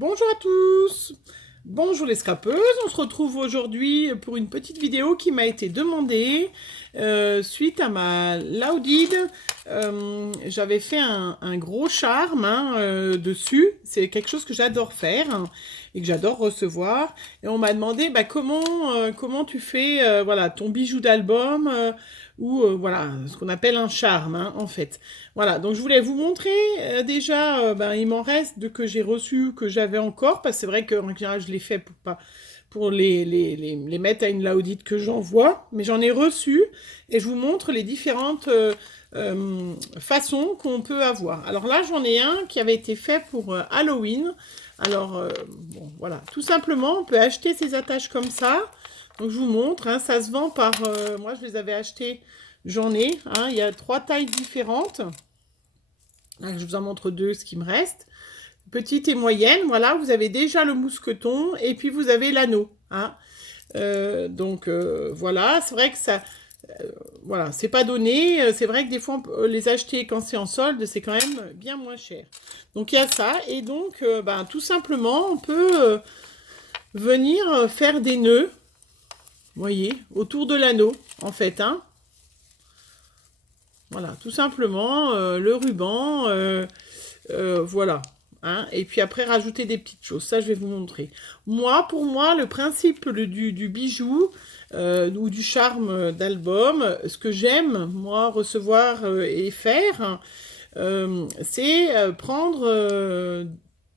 Bonjour à tous, bonjour les scrapeuses, on se retrouve aujourd'hui pour une petite vidéo qui m'a été demandée suite à ma Laudide. J'avais fait un gros charme dessus, c'est quelque chose que j'adore faire et que j'adore recevoir. Et on m'a demandé comment tu fais voilà, ton bijou d'album ou voilà, ce qu'on appelle un charme en fait. Voilà, donc je voulais vous montrer déjà, il m'en reste de que j'ai reçu, que j'avais encore, parce que c'est vrai qu'en général je les fais pour pas pour les mettre à une Laudite que j'envoie, mais j'en ai reçu et je vous montre les différentes façons qu'on peut avoir. Alors là, j'en ai un qui avait été fait pour Halloween. Alors, bon, voilà, tout simplement, on peut acheter ces attaches comme ça. Donc, je vous montre, ça se vend par... moi, je les avais achetées, j'en ai. Il y a 3 tailles différentes. Là, je vous en montre 2, ce qui me reste. Petite et moyenne, voilà, vous avez déjà le mousqueton et puis vous avez l'anneau. Voilà, c'est vrai que ça... voilà, c'est pas donné. C'est vrai que des fois, on peut les acheter quand c'est en solde, c'est quand même bien moins cher. Donc, il y a ça. Et donc, tout simplement, on peut venir faire des nœuds, vous voyez, autour de l'anneau, en fait. Voilà, tout simplement, le ruban, voilà. Et puis après, rajouter des petites choses. Ça, je vais vous montrer. Pour moi, le principe du bijou ou du charme d'album, ce que j'aime, moi, recevoir et faire, c'est prendre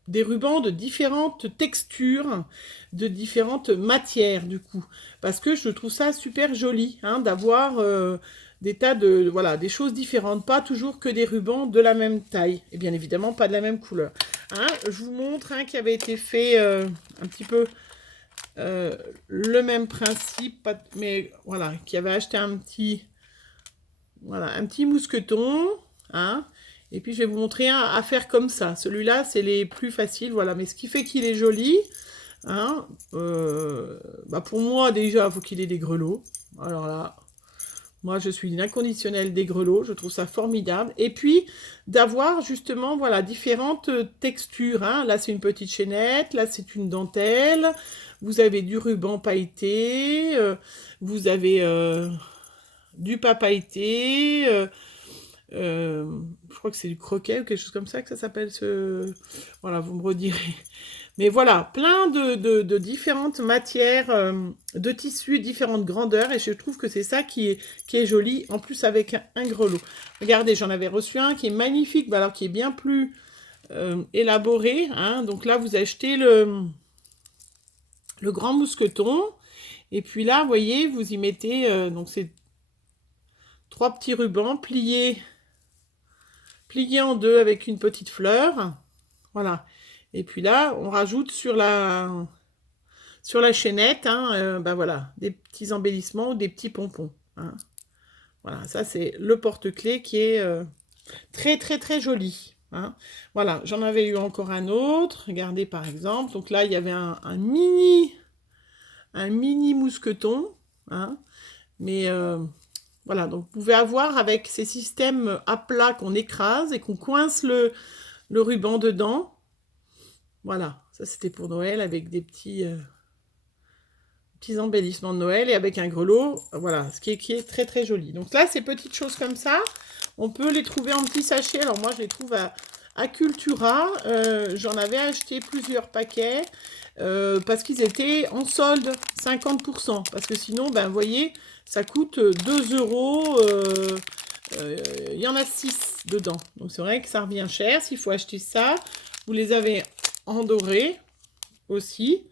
des rubans de différentes textures, de différentes matières, du coup. Parce que je trouve ça super joli, d'avoir des tas de, voilà, des choses différentes. Pas toujours que des rubans de la même taille. Et bien évidemment, pas de la même couleur. Je vous montre un qui avait été fait un petit peu le même principe, mais voilà, qui avait acheté un petit mousqueton, et puis je vais vous montrer un à faire comme ça. Celui-là, c'est les plus faciles, voilà, mais ce qui fait qu'il est joli, pour moi déjà, il faut qu'il ait des grelots. Alors là, moi, je suis une inconditionnelle des grelots, je trouve ça formidable. Et puis, d'avoir justement, voilà, différentes textures. Là, c'est une petite chaînette, là, c'est une dentelle. Vous avez du ruban pailleté, vous avez du pas pailleté, je crois que c'est du croquet ou quelque chose comme ça que ça s'appelle. Voilà, vous me redirez. Mais voilà, plein de différentes matières, de tissus, différentes grandeurs, et je trouve que c'est ça qui est joli, en plus avec un grelot. Regardez, j'en avais reçu un qui est magnifique, alors qui est bien plus élaboré. Donc là, vous achetez le grand mousqueton, et puis là, vous voyez, vous y mettez, donc c'est 3 petits rubans pliés en 2 avec une petite fleur. Voilà. Et puis là, on rajoute sur la chaînette, voilà, des petits embellissements ou des petits pompons. Voilà, ça c'est le porte-clés qui est très très très joli. Voilà, j'en avais eu encore un autre. Regardez par exemple. Donc là, il y avait un mini mousqueton. Mais voilà, donc vous pouvez avoir avec ces systèmes à plat qu'on écrase et qu'on coince le ruban dedans. Voilà, ça c'était pour Noël avec des petits embellissements de Noël et avec un grelot, voilà, ce qui est très très joli. Donc là, ces petites choses comme ça, on peut les trouver en petits sachets. Alors moi, je les trouve à Cultura. J'en avais acheté plusieurs paquets parce qu'ils étaient en solde 50%. Parce que sinon, vous voyez, ça coûte 2 euros. Il y en a 6 dedans. Donc c'est vrai que ça revient cher s'il faut acheter ça. Vous les avez en doré aussi.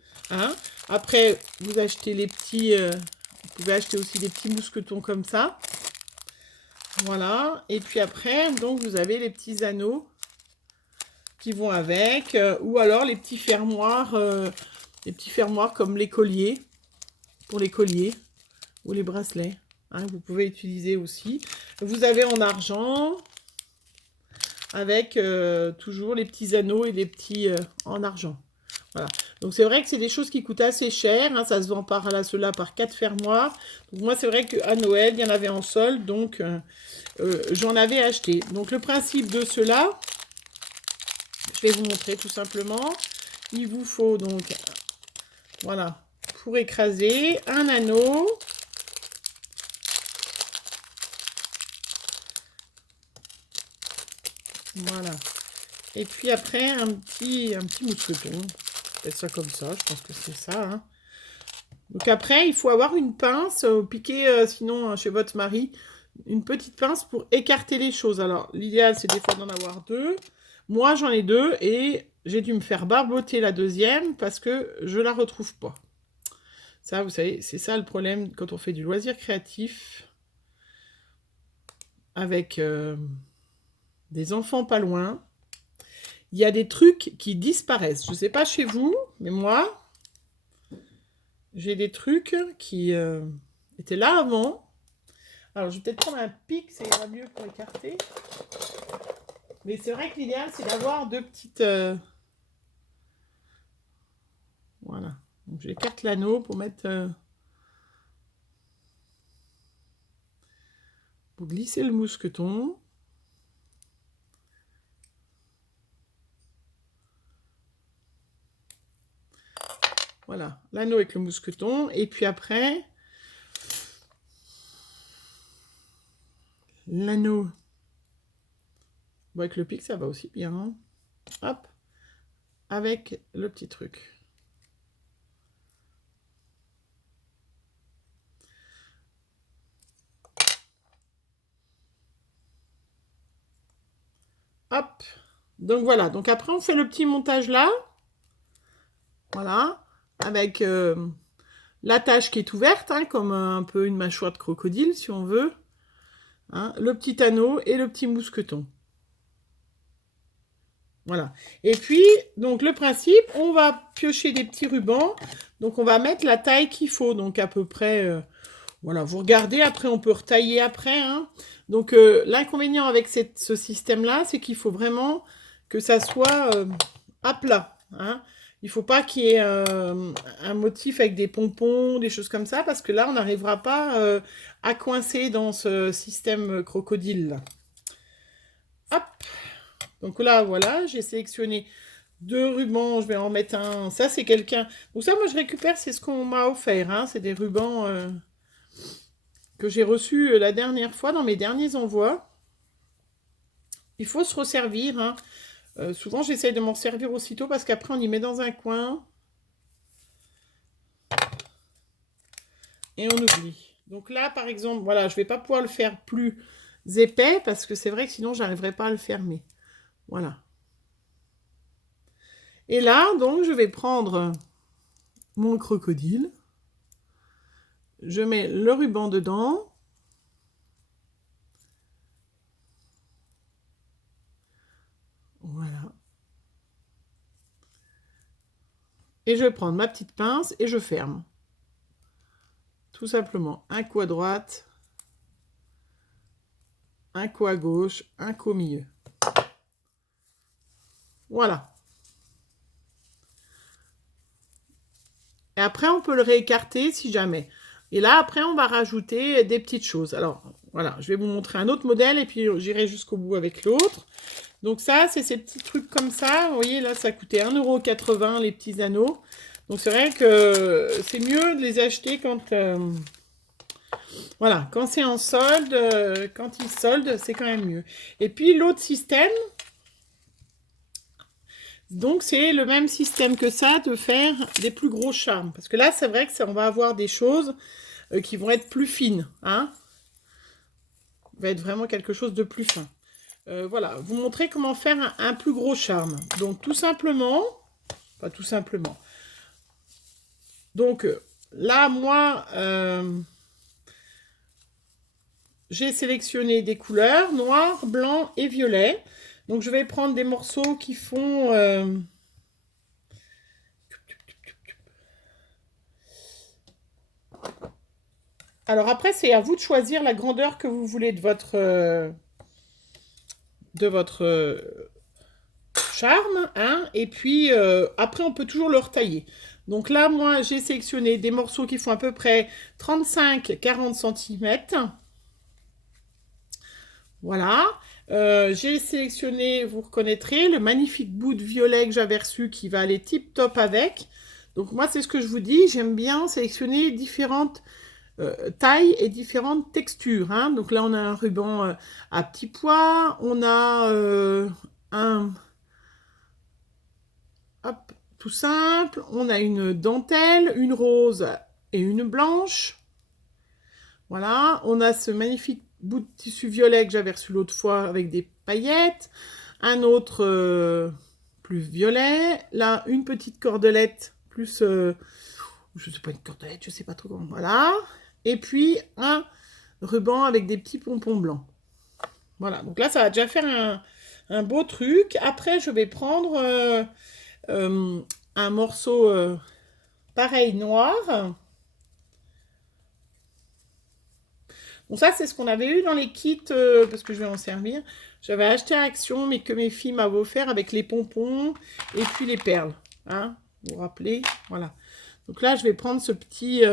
Après, vous achetez les petits... vous pouvez acheter aussi des petits mousquetons comme ça. Voilà. Et puis après, donc, vous avez les petits anneaux qui vont avec. Ou alors les petits fermoirs comme les colliers. Pour les colliers. Ou les bracelets. Vous pouvez utiliser aussi. Vous avez en argent. Avec toujours les petits anneaux et les petits en argent. Voilà. Donc c'est vrai que c'est des choses qui coûtent assez cher. Ça se vend par là, cela par 4 fermoirs. Donc moi c'est vrai qu'à Noël, il y en avait en solde. Donc j'en avais acheté. Donc le principe de cela, je vais vous montrer tout simplement. il vous faut donc, voilà, pour écraser, un anneau. Voilà. Et puis après, un petit mousqueton. Peut-être ça comme ça, je pense que c'est ça. Hein. Donc après, il faut avoir une pince, piquer sinon chez votre mari, une petite pince pour écarter les choses. Alors, l'idéal, c'est des fois d'en avoir deux. Moi, j'en ai deux et j'ai dû me faire barboter la deuxième parce que je la retrouve pas. Ça, vous savez, c'est ça le problème quand on fait du loisir créatif avec des enfants pas loin. Il y a des trucs qui disparaissent. Je ne sais pas chez vous, mais moi, j'ai des trucs qui étaient là avant. Alors, je vais peut-être prendre un pic, ça ira mieux pour écarter. Mais c'est vrai que l'idéal, c'est d'avoir deux petites... Voilà. Donc, j'écarte l'anneau pour mettre... Pour glisser le mousqueton. Voilà, l'anneau avec le mousqueton. Et puis après, l'anneau. Bon, avec le pic, ça va aussi bien. Hein. Hop, avec le petit truc. Hop. Donc voilà, donc après on fait le petit montage là. Voilà, avec l'attache qui est ouverte, hein, comme un peu une mâchoire de crocodile si on veut. Hein, le petit anneau et le petit mousqueton. Voilà. Et puis, donc le principe, on va piocher des petits rubans. Donc on va mettre la taille qu'il faut. Donc à peu près, voilà, vous regardez, après on peut retailler après. Hein. Donc l'inconvénient avec ce système-là, c'est qu'il faut vraiment que ça soit à plat. Hein. Il ne faut pas qu'il y ait un motif avec des pompons, des choses comme ça, parce que là, on n'arrivera pas à coincer dans ce système crocodile. Hop. Donc là, voilà, j'ai sélectionné deux rubans. Je vais en mettre un. Ça, c'est quelqu'un... Donc ça, moi, je récupère, c'est ce qu'on m'a offert. Hein. C'est des rubans que j'ai reçus la dernière fois dans mes derniers envois. Il faut se resservir, hein. Souvent, j'essaye de m'en servir aussitôt parce qu'après, on y met dans un coin. Et on oublie. Donc là, par exemple, voilà, je ne vais pas pouvoir le faire plus épais parce que c'est vrai que sinon, je n'arriverai pas à le fermer. Voilà. Et là, donc, je vais prendre mon crocodile. Je mets le ruban dedans. Voilà. Et je vais prendre ma petite pince et je ferme. Tout simplement, un coup à droite, un coup à gauche, un coup au milieu. Voilà. Et après, on peut le réécarter si jamais. Et là, après, on va rajouter des petites choses. Alors, voilà, je vais vous montrer un autre modèle et puis j'irai jusqu'au bout avec l'autre. Donc ça, c'est ces petits trucs comme ça. Vous voyez, là, ça coûtait 1,80 € les petits anneaux. Donc c'est vrai que c'est mieux de les acheter quand... voilà, quand c'est en solde, quand ils soldent, c'est quand même mieux. Et puis l'autre système, donc c'est le même système que ça, de faire des plus gros charmes. Parce que là, c'est vrai que ça, on va avoir des choses qui vont être plus fines. Hein, va être vraiment quelque chose de plus fin. Voilà, vous montrer comment faire un plus gros charme. Donc tout simplement, pas tout simplement. Donc là, moi, j'ai sélectionné des couleurs noir, blanc et violet. Donc je vais prendre des morceaux qui font... Alors après, c'est à vous de choisir la grandeur que vous voulez de votre charme. Hein. Et puis après, on peut toujours le retailler. Donc là, moi, j'ai sélectionné des morceaux qui font à peu près 35-40 cm. Voilà. J'ai sélectionné, vous reconnaîtrez, le magnifique bout de violet que j'avais reçu qui va aller tip top avec. Donc moi, c'est ce que je vous dis, j'aime bien sélectionner différentes tailles et différentes textures. Hein. Donc là, on a un ruban à petits pois, on a un... Hop, tout simple, on a une dentelle, une rose et une blanche. Voilà, on a ce magnifique bout de tissu violet que j'avais reçu l'autre fois avec des paillettes. Un autre plus violet. Là, une petite cordelette plus... je ne sais pas, une cordelette, je ne sais pas trop comment. Voilà. Et puis, un ruban avec des petits pompons blancs. Voilà, donc là, ça va déjà faire un beau truc. Après, je vais prendre un morceau pareil noir. Donc ça, c'est ce qu'on avait eu dans les kits, parce que je vais en servir. J'avais acheté à Action, mais que mes filles m'avaient offert avec les pompons et puis les perles. Hein, vous vous rappelez? Voilà. Donc là, je vais prendre ce petit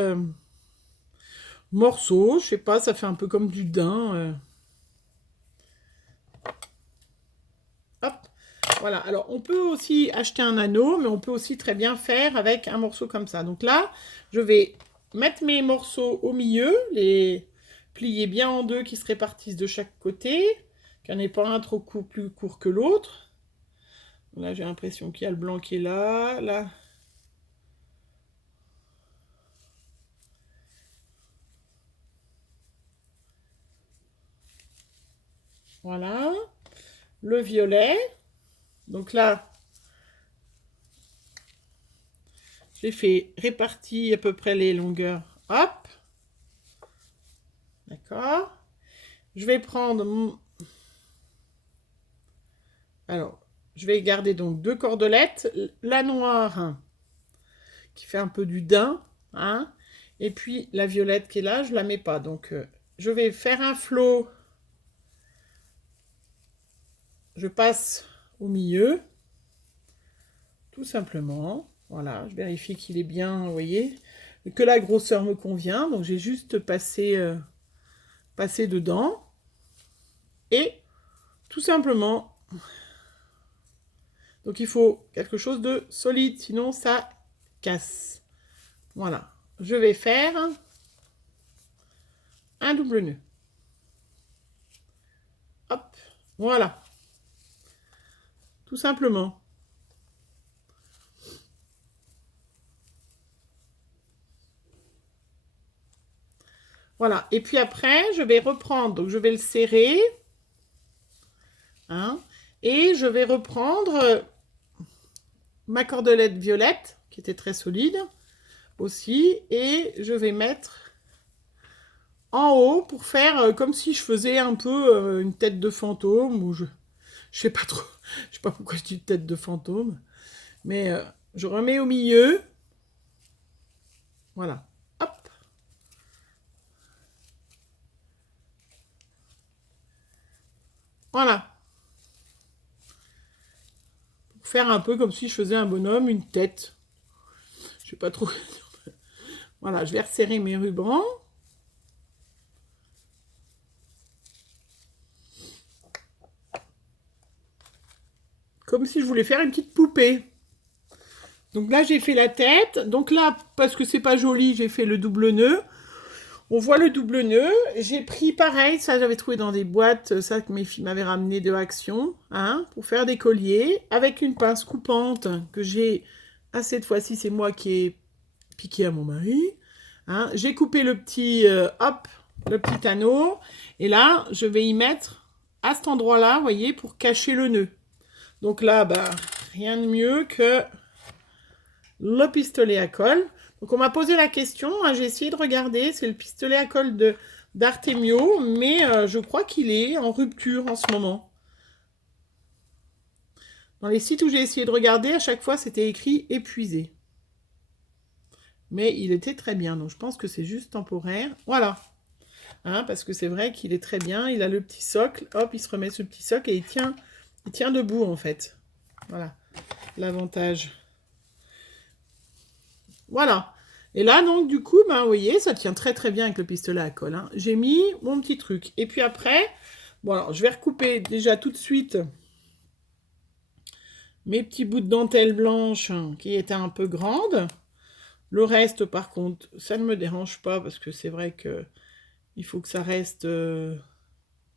morceau. Je sais pas, ça fait un peu comme du daim. Hop. Voilà. Alors, on peut aussi acheter un anneau, mais on peut aussi très bien faire avec un morceau comme ça. Donc là, je vais mettre mes morceaux au milieu, les plier bien en deux qui se répartissent de chaque côté, qu'il n'y en ait pas un trop court, plus court que l'autre. Là, j'ai l'impression qu'il y a le blanc qui est là, là. Voilà. Le violet. Donc là, j'ai fait répartir à peu près les longueurs. Hop. D'accord. Je vais prendre... Alors, je vais garder donc deux cordelettes. La noire, hein, qui fait un peu du daim. Hein, et puis la violette qui est là, je ne la mets pas. Donc, je vais faire un flot. Je passe au milieu. Tout simplement. Voilà, je vérifie qu'il est bien, vous voyez, que la grosseur me convient. Donc, j'ai juste passé dedans. Et tout simplement... Donc, il faut quelque chose de solide, sinon ça casse. Voilà. Je vais faire un double nœud. Hop. Voilà. Tout simplement. Voilà. Et puis après, je vais reprendre. Donc, je vais le serrer. Hein, et je vais reprendre ma cordelette violette, qui était très solide aussi. Et je vais mettre en haut pour faire comme si je faisais un peu une tête de fantôme. Ou je sais pas trop. Je sais pas pourquoi je dis tête de fantôme. Mais je remets au milieu. Voilà. Hop. Voilà. Pour faire un peu comme si je faisais un bonhomme, une tête. Je sais pas trop. Voilà, je vais resserrer mes rubans. Comme si je voulais faire une petite poupée. Donc là, j'ai fait la tête. Donc là, parce que c'est pas joli, j'ai fait le double nœud. On voit le double nœud. J'ai pris pareil, ça j'avais trouvé dans des boîtes, ça que mes filles m'avaient ramené de Action, hein, pour faire des colliers, avec une pince coupante que j'ai, cette fois-ci c'est moi qui ai piqué à mon mari. Hein. J'ai coupé le petit, hop, le petit anneau. Et là, je vais y mettre à cet endroit-là, vous voyez, pour cacher le nœud. Donc là, bah, rien de mieux que le pistolet à colle. Donc on m'a posé la question, hein, j'ai essayé de regarder, c'est le pistolet à colle d'Artemio, mais je crois qu'il est en rupture en ce moment. Dans les sites où j'ai essayé de regarder, à chaque fois c'était écrit épuisé. Mais il était très bien, donc je pense que c'est juste temporaire. Voilà, hein, parce que c'est vrai qu'il est très bien, il a le petit socle, hop, il se remet sur le petit socle et il tient debout en fait. Voilà, l'avantage. Voilà. Et là, donc, du coup, ben, vous voyez, ça tient très très bien avec le pistolet à colle. Hein. J'ai mis mon petit truc. Et puis après, Bon, alors, je vais recouper déjà tout de suite mes petits bouts de dentelle blanche qui étaient un peu grandes. Le reste, par contre, ça ne me dérange pas parce que c'est vrai que il faut que ça reste...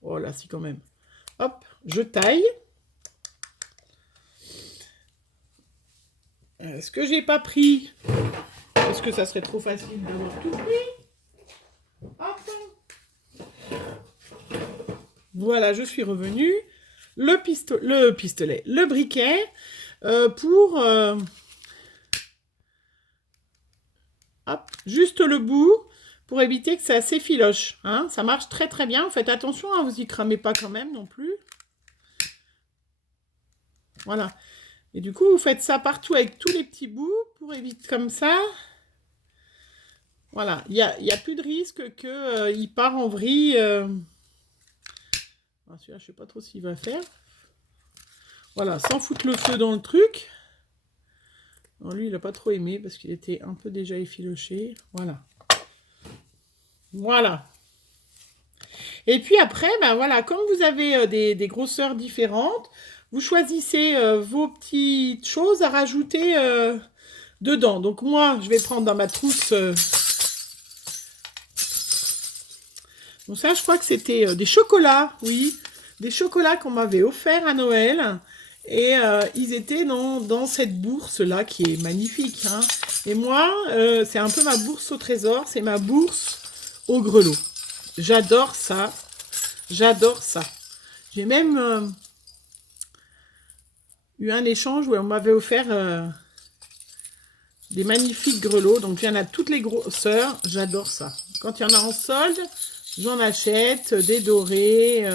Oh là, si quand même. Hop, je taille. Ce que j'ai pas pris, parce que ça serait trop facile d'avoir tout pris. Hop. Voilà, je suis revenue. Le pistolet, le briquet pour hop, juste le bout pour éviter que ça s'effiloche. Hein. Ça marche très très bien. Faites attention, hein, vous y cramez pas quand même non plus. Voilà. Et du coup, vous faites ça partout avec tous les petits bouts pour éviter comme ça. Voilà, il y a plus de risque qu'il part en vrille. Ah, celui-là, je sais pas trop ce qu'il va faire. Voilà, sans foutre le feu dans le truc. Alors, lui, il n'a pas trop aimé parce qu'il était un peu déjà effiloché. Voilà. Voilà. Et puis après, ben voilà, comme vous avez des grosseurs différentes, vous choisissez vos petites choses à rajouter dedans. Donc moi, je vais prendre dans ma trousse... donc ça, je crois que c'était des chocolats, oui. Des chocolats qu'on m'avait offerts à Noël. Et ils étaient dans cette bourse-là qui est magnifique. Hein. Et moi, c'est un peu ma bourse au trésor. C'est ma bourse au grelot. J'adore ça. J'adore ça. J'ai même eu un échange où on m'avait offert des magnifiques grelots. Donc, il y en a toutes les grosseurs. J'adore ça. Quand il y en a en solde, j'en achète des dorés,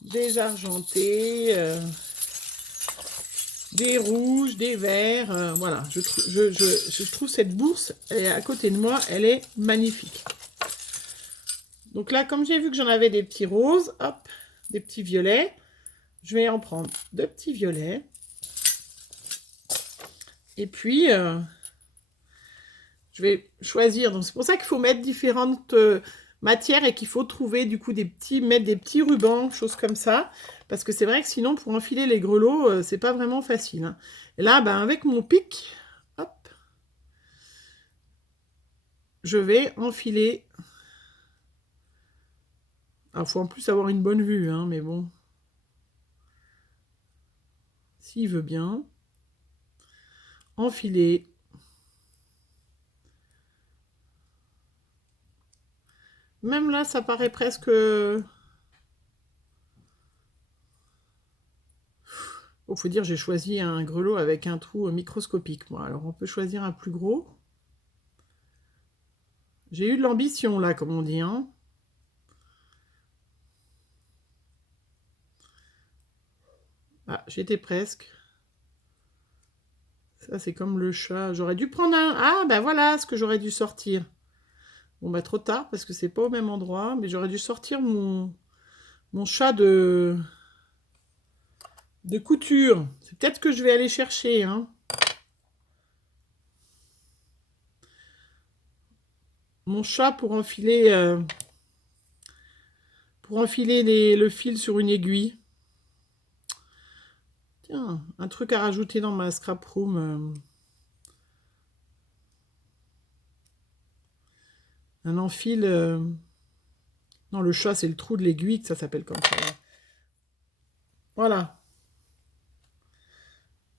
des argentés, des rouges, des verts. Voilà, je trouve cette bourse, elle est à côté de moi, elle est magnifique. Donc là, comme j'ai vu que j'en avais des petits roses, hop, des petits violets, je vais en prendre deux petits violets. Et puis, je vais choisir. Donc c'est pour ça qu'il faut mettre différentes matières et qu'il faut trouver du coup mettre des petits rubans, choses comme ça. Parce que c'est vrai que sinon, pour enfiler les grelots, c'est pas vraiment facile. Hein. Et là, ben, avec mon pic, hop, je vais enfiler. Alors, il faut en plus avoir une bonne vue, hein, mais bon. S'il veut bien. Enfiler. Même là, ça paraît presque... Il faut dire, j'ai choisi un grelot avec un trou microscopique, moi. Alors, on peut choisir un plus gros. J'ai eu de l'ambition, là, comme on dit, hein. Ah, j'étais presque. Ça, c'est comme le chat. J'aurais dû prendre un... Ah, ben voilà ce que j'aurais dû sortir. Bon, bah trop tard, parce que c'est pas au même endroit. Mais j'aurais dû sortir mon chat de couture. C'est peut-être que je vais aller chercher, hein. Mon chat pour enfiler... le fil sur une aiguille. Tiens, un truc à rajouter dans ma scrap room. Un enfil... Non, le chat, c'est le trou de l'aiguille, que ça s'appelle comme ça. Voilà.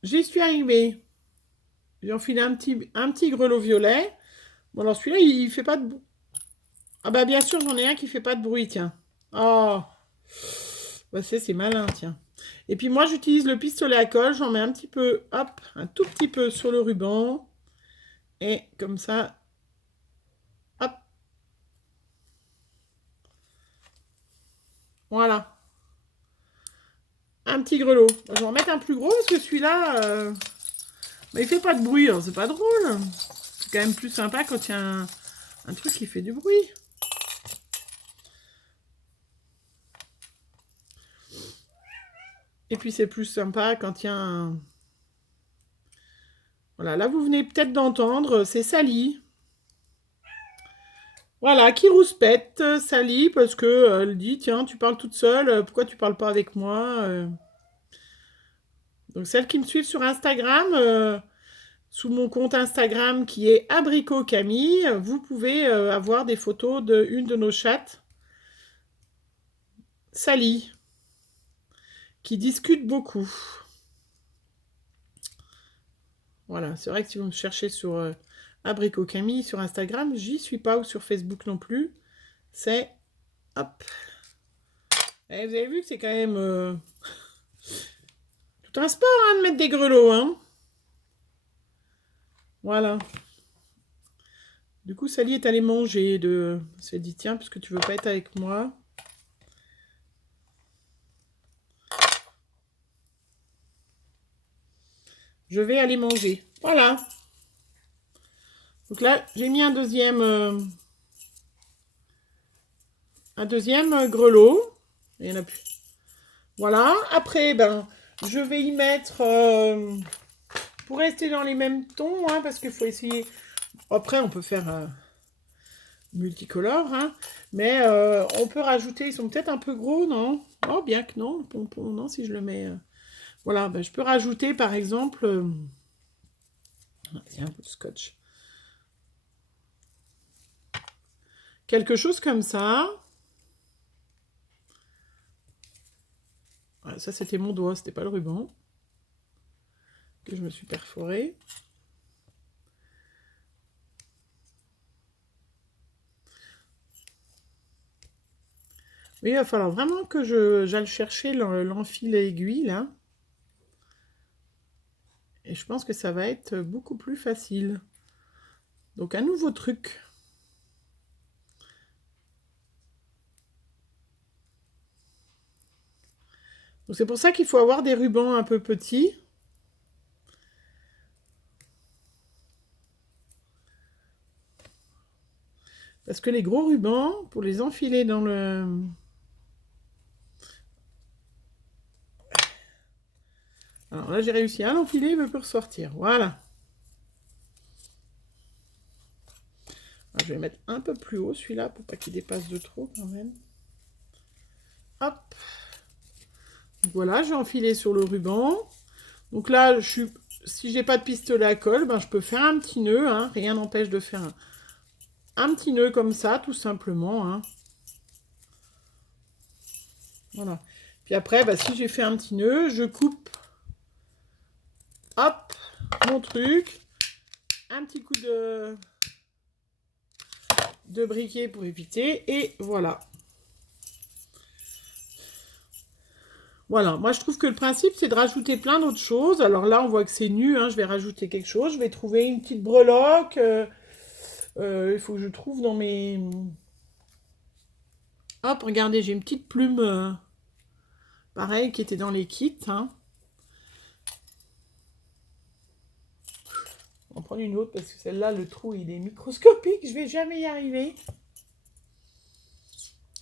J'y suis arrivée. J'ai enfilé un petit grelot violet. Bon, alors celui-là, il fait pas de bruit. Ah bah bien sûr, j'en ai un qui fait pas de bruit, tiens. Oh, bah c'est malin, tiens. Et puis moi, j'utilise le pistolet à colle. J'en mets un petit peu, hop, un tout petit peu sur le ruban. Et comme ça, hop. Voilà. Un petit grelot. Je vais en mettre un plus gros parce que celui-là, bah, il fait pas de bruit. C'est pas drôle. C'est quand même plus sympa quand il y a un truc qui fait du bruit. Et puis c'est plus sympa quand il y a un... Voilà, là vous venez peut-être d'entendre, c'est Sally. Voilà, qui rouspète, Sally, parce que elle dit, tiens, tu parles toute seule, pourquoi tu parles pas avec moi Donc celles qui me suivent sur Instagram, sous mon compte Instagram qui est Abricot Camille, vous pouvez avoir des photos de une de nos chattes, Sally, qui discute beaucoup. Voilà, c'est vrai que si vous me cherchez sur Abricot Camille sur Instagram, j'y suis pas, ou sur Facebook non plus. C'est... Hop. Et vous avez vu que c'est quand même tout un sport hein, de mettre des grelots. Hein. Voilà. Du coup, Sally est allée manger. Elle s'est dit, tiens, puisque tu veux pas être avec moi. Je vais aller manger. Voilà. Donc là, j'ai mis un deuxième grelot. Il n'y en a plus. Voilà. Après, ben, je vais y mettre... pour rester dans les mêmes tons, hein, parce qu'il faut essayer... Après, on peut faire multicolore, hein, mais on peut rajouter... Ils sont peut-être un peu gros, non? Oh, bien que non, le pompon, non, si je le mets... Voilà, ben, je peux rajouter, par exemple... C'est un peu de scotch. Quelque chose comme ça. Voilà, ça, c'était mon doigt, c'était pas le ruban. Que je me suis perforé. Mais il va falloir vraiment que j'aille chercher l'enfil à aiguille, là. Et je pense que ça va être beaucoup plus facile. Donc, un nouveau truc. Donc, c'est pour ça qu'il faut avoir des rubans un peu petits. Parce que les gros rubans, pour les enfiler dans le... Alors là, j'ai réussi à l'enfiler, il ne veut plus ressortir. Voilà. Alors, je vais mettre un peu plus haut celui-là pour pas qu'il dépasse de trop quand même. Hop. Donc, voilà, j'ai enfilé sur le ruban. Donc là, si j'ai pas de pistolet à colle, ben, je peux faire un petit nœud. Hein. Rien n'empêche de faire un petit nœud comme ça, tout simplement. Hein. Voilà. Puis après, bah, si j'ai fait un petit nœud, je coupe, hop, mon truc, un petit coup de briquet pour éviter, et voilà. Voilà, moi je trouve que le principe c'est de rajouter plein d'autres choses. Alors là, on voit que c'est nu, hein. Je vais rajouter quelque chose. Je vais trouver une petite breloque. Il faut que je trouve dans mes... Hop, regardez, j'ai une petite plume, pareil, qui était dans les kits. Hein. On va en prendre une autre parce que celle-là, le trou, il est microscopique. Je vais jamais y arriver.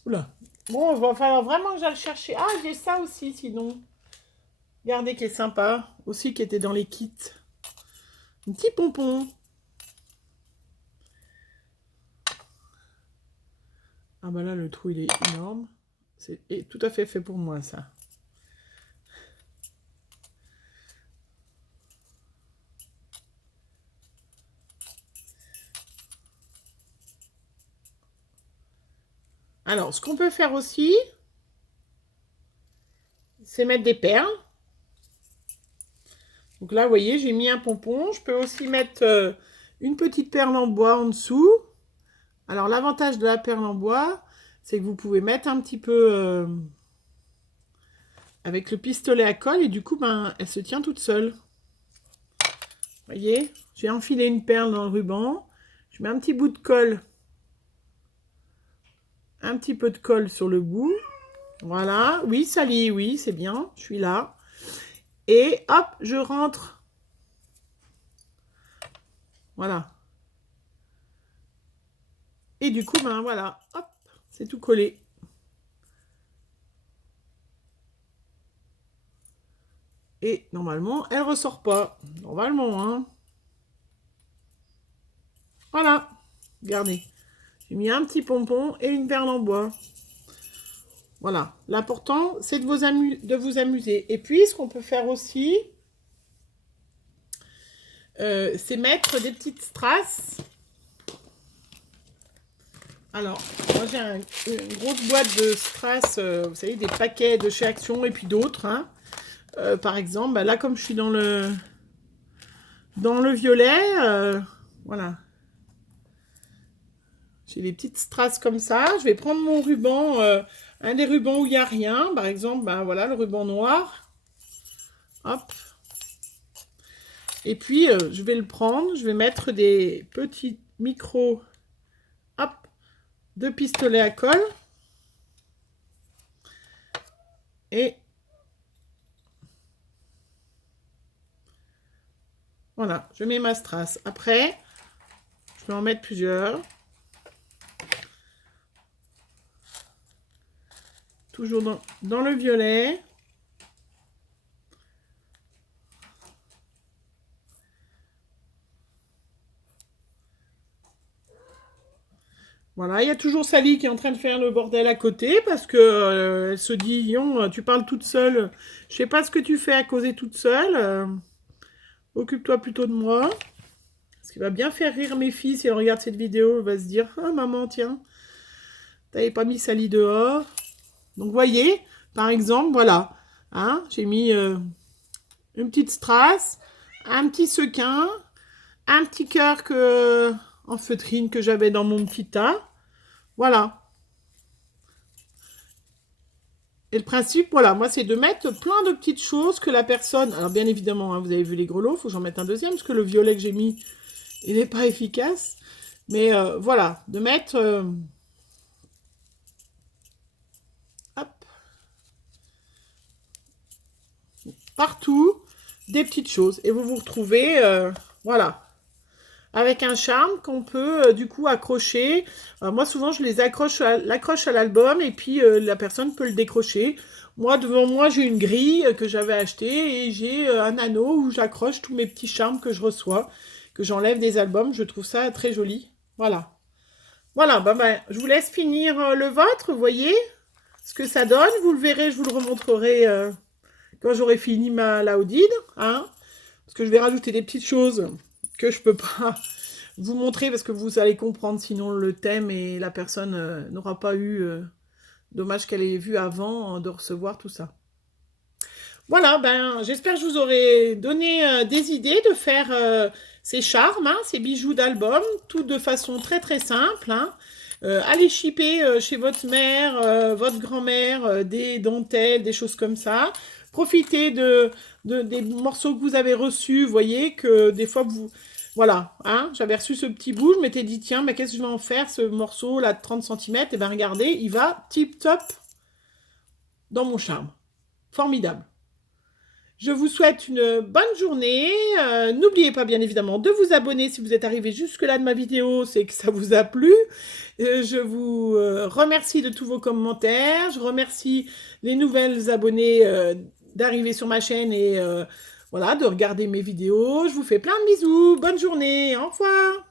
Oula. Bon, il va falloir vraiment que j'aille chercher. Ah, j'ai ça aussi, sinon. Regardez qui est sympa. Aussi, qui était dans les kits. Un petit pompon. Ah bah là, le trou, il est énorme. C'est tout à fait fait pour moi, ça. Alors, ce qu'on peut faire aussi, c'est mettre des perles. Donc là, vous voyez, j'ai mis un pompon. Je peux aussi mettre une petite perle en bois en dessous. Alors, l'avantage de la perle en bois, c'est que vous pouvez mettre un petit peu avec le pistolet à colle et du coup, ben, elle se tient toute seule. Vous voyez, j'ai enfilé une perle dans le ruban. Je mets un petit bout de colle, un petit peu de colle sur le bout. Voilà, oui, Sally, oui, c'est bien, je suis là. Et hop, je rentre. Voilà. Et du coup, ben voilà, hop, c'est tout collé. Et normalement, elle ressort pas. Normalement, hein. Voilà. Regardez. J'ai mis un petit pompon et une perle en bois. Voilà. L'important, c'est de vous amuser. Et puis, ce qu'on peut faire aussi, c'est mettre des petites strass. Alors, moi j'ai une grosse boîte de strass, vous savez, des paquets de chez Action et puis d'autres. Hein. Par exemple, bah là, comme je suis dans le violet, voilà. J'ai des petites strass comme ça. Je vais prendre mon ruban, un des rubans où il n'y a rien. Par exemple, bah, voilà, le ruban noir. Hop. Et puis, je vais le prendre. Je vais mettre des petits micros, hop, de pistolet à colle. Et voilà, je mets ma strass. Après, je vais en mettre plusieurs. Toujours dans le violet. Voilà, il y a toujours Sally qui est en train de faire le bordel à côté parce que elle se dit, Yon, tu parles toute seule. Je sais pas ce que tu fais à causer toute seule. Occupe-toi plutôt de moi. Ce qui va bien faire rire mes filles si elles regardent cette vidéo. Elles vont se dire, ah maman, tiens, t'avais pas mis Sally dehors. Donc, voyez, par exemple, voilà. Hein, j'ai mis une petite strass, un petit sequin, un petit cœur en feutrine que j'avais dans mon petit tas. Voilà. Et le principe, voilà, moi, c'est de mettre plein de petites choses que la personne... Alors, bien évidemment, hein, vous avez vu les grelots, il faut que j'en mette un deuxième, parce que le violet que j'ai mis, il n'est pas efficace. Mais voilà, de mettre... hop. Partout, des petites choses. Et vous vous retrouvez, voilà, avec un charme qu'on peut du coup accrocher. Moi souvent je les l'accroche à l'album et puis la personne peut le décrocher. Moi devant moi j'ai une grille que j'avais achetée et j'ai un anneau où j'accroche tous mes petits charmes que je reçois, que j'enlève des albums. Je trouve ça très joli. Voilà. Voilà, bah, je vous laisse finir le vôtre, vous voyez ce que ça donne. Vous le verrez, je vous le remontrerai quand j'aurai fini la Odile. Hein, parce que je vais rajouter des petites choses que je peux pas vous montrer parce que vous allez comprendre sinon le thème et la personne n'aura pas eu... dommage qu'elle ait vu avant de recevoir tout ça. Voilà, ben j'espère que je vous aurai donné des idées de faire ces charmes, hein, ces bijoux d'album, tout de façon très très simple. Hein. Allez shipper chez votre mère, votre grand-mère, des dentelles, des choses comme ça. Profitez des morceaux que vous avez reçus. Vous voyez que des fois, voilà, hein, j'avais reçu ce petit bout. Je m'étais dit, tiens, mais qu'est-ce que je vais en faire, ce morceau-là de 30 cm? Et bien, regardez, il va tip-top dans mon charme. Formidable. Je vous souhaite une bonne journée. N'oubliez pas, bien évidemment, de vous abonner si vous êtes arrivé jusque-là de ma vidéo. C'est que ça vous a plu. Je vous remercie de tous vos commentaires. Je remercie les nouvelles abonnés d'arriver sur ma chaîne et voilà, de regarder mes vidéos. Je vous fais plein de bisous. Bonne journée. Au revoir.